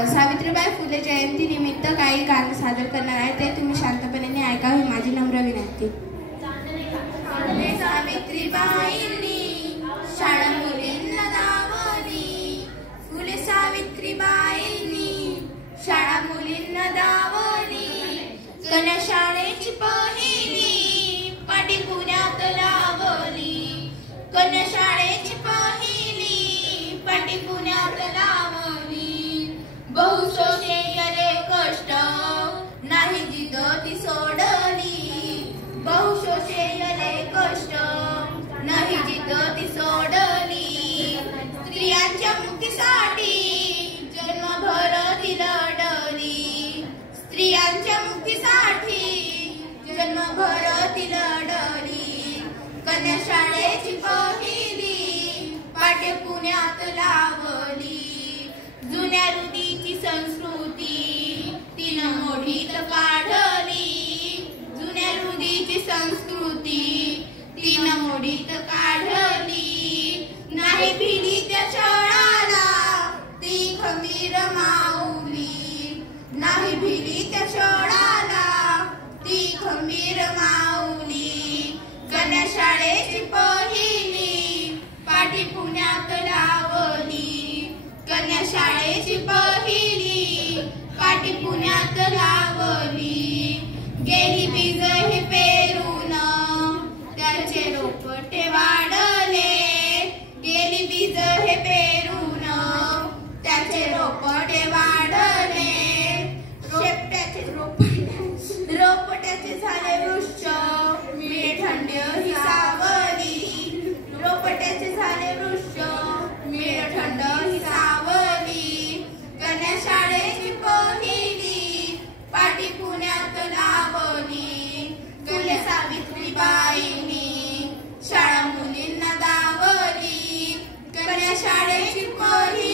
सावित्रीबाई फुले जयंती निमित्त काही गाणं सादर करणार आहे, ते तुम्ही शांतपणे ऐकावे माझी नम्र विनंती. सावित्रीबाईंनी शाळा मुलींना दावली, फुले सावित्रीबाईंनी शाळा मुलींना दावली. कन्या शाळेची पहिली पाटी पुण्यात लावली, कन्या शाळेची पहिली पाटी पुण्यात लावली. बहुशोषेयले कष्ट नाही जिद ती सोडली, बहुशोषेयले कष्ट नाही जिद ती सोडली. स्त्रियांच्या मुक्तीसाठी जन्मभर ती लढली, स्त्रियांच्या मुक्तीसाठी जन्मभर ती लढली. कन्या शाळेची पहिली पाटी पुण्यात लावली. जुन्या रूढीची संस्कृती तिनं मोडीत काढली, जुन्या रूढीची संस्कृती तिनं मोडीत काढली. नाही भिली त्या छळाला ती खंबीर माऊली, नाही भिली त्या छळाला ती खंबीर माऊली. कन्या शाळेची पहिली पाटी पुण्यात लावली, कन्या शाळेची पहिली पाटी पुण्यात लावली. गेली बीज हे पेरून त्याचे रोपटे वाढले, गेली बीज हे पेरून त्याचे रोपटे वाढले. रोपट्याचे झाले वृक्ष मिळे थंड ही सावली, रोपट्याचे झाले वृक्ष मिळे थंड ही सावली. कन्या शाळेची पहिली पाटी पुण्यात लावली, फुले सावित्रीबाईंनी शाळा मुलींना दावली. कन्या शाळेची पहिली